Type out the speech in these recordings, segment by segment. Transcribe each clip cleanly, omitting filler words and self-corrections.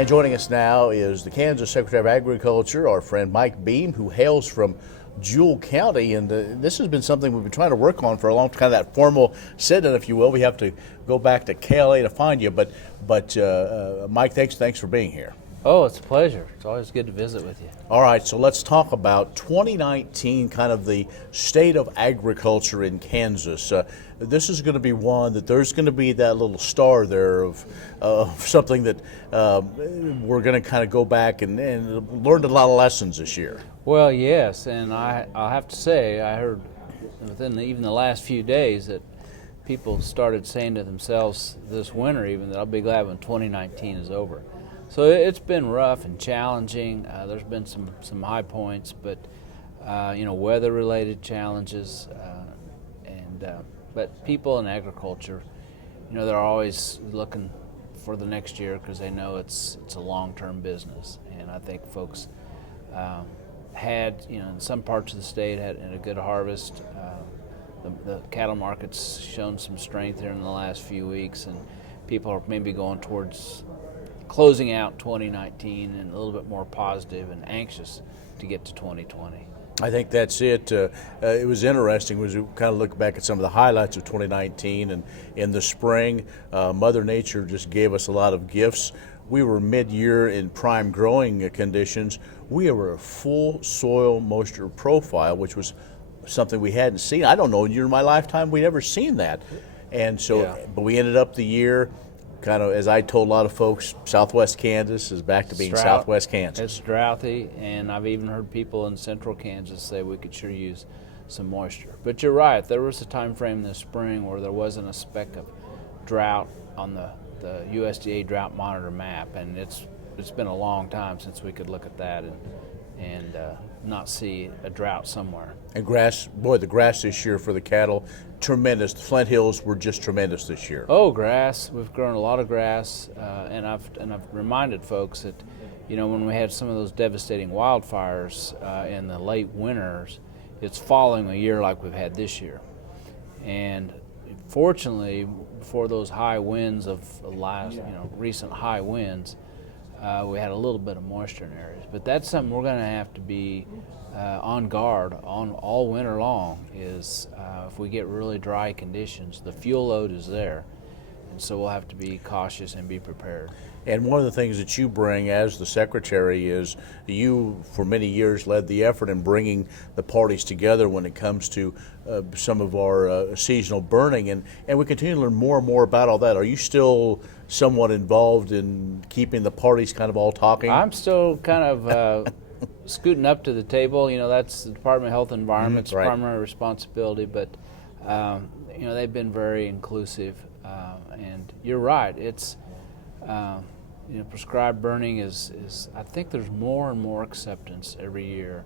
And joining us now is the Kansas Secretary of Agriculture, our friend Mike Beam, who hails from Jewell County, and this has been something we've been trying to work on for a long time, kind of that formal sit-in, if you will. We have to go back to KLA to find you, but Mike, thanks for being here. Oh, it's a pleasure. It's always good to visit with you. All right, so let's talk about 2019, kind of the state of agriculture in Kansas. This is going to be one that there's going to be that little star there of something that we're going to kind of go back and learned a lot of lessons this year. Well, yes, and I'll have to say, I heard within even the last few days that people started saying to themselves this winter even that I'll be glad when 2019 is over. So it's been rough and challenging. There's been some high points, but weather-related challenges, but people in agriculture, they're always looking for the next year because they know it's a long-term business. And I think folks had, in some parts of the state, had a good harvest. The cattle market's shown some strength here in the last few weeks, and people are maybe going towards closing out 2019 and a little bit more positive and anxious to get to 2020. I think that's it. It was interesting as we kind of look back at some of the highlights of 2019, and in the spring, Mother Nature just gave us a lot of gifts. We were mid-year in prime growing conditions. We were a full soil moisture profile, which was something we hadn't seen. I don't know in my lifetime we'd ever seen that. And so, yeah. But we ended up the year kind of, as I told a lot of folks, Southwest Kansas is back to being Southwest Kansas. It's drouthy, and I've even heard people in central Kansas say we could sure use some moisture. But you're right, there was a time frame this spring where there wasn't a speck of drought on the USDA drought monitor map, and it's been a long time since we could look at that and not see a drought somewhere. And the grass this year for the cattle, tremendous. The Flint Hills were just tremendous this year. Oh, grass. We've grown a lot of grass, and I've reminded folks that, when we had some of those devastating wildfires in the late winters, it's following a year like we've had this year. And fortunately, before those high winds of recent high winds, we had a little bit of moisture in areas. But that's something we're going to have to be on guard on all winter long is if we get really dry conditions, the fuel load is there. And so we'll have to be cautious and be prepared. And one of the things that you bring as the secretary is you, for many years, led the effort in bringing the parties together when it comes to some of our seasonal burning. And we continue to learn more and more about all that. Are you still somewhat involved in keeping the parties kind of all talking? I'm still kind of scooting up to the table. That's the Department of Health and Environment's right. primary responsibility. But, they've been very inclusive. And you're right. It's prescribed burning is I think there's more and more acceptance every year,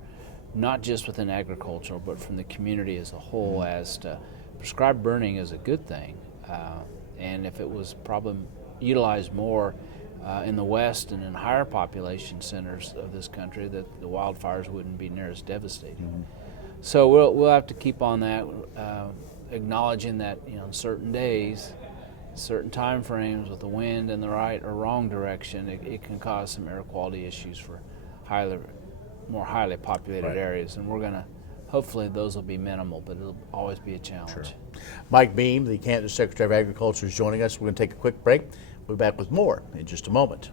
not just within agriculture, but from the community as a whole, as to prescribed burning is a good thing. And if it was probably utilized more in the West and in higher population centers of this country, that the wildfires wouldn't be near as devastating. Mm-hmm. So we'll have to keep on that, acknowledging that certain days, certain time frames with the wind in the right or wrong direction, it can cause some air quality issues for more highly populated right. areas, and we're going to, hopefully those will be minimal, but it'll always be a challenge. Sure. Mike Beam, the Kansas Secretary of Agriculture, is joining us. We're going to take a quick break. We'll be back with more in just a moment.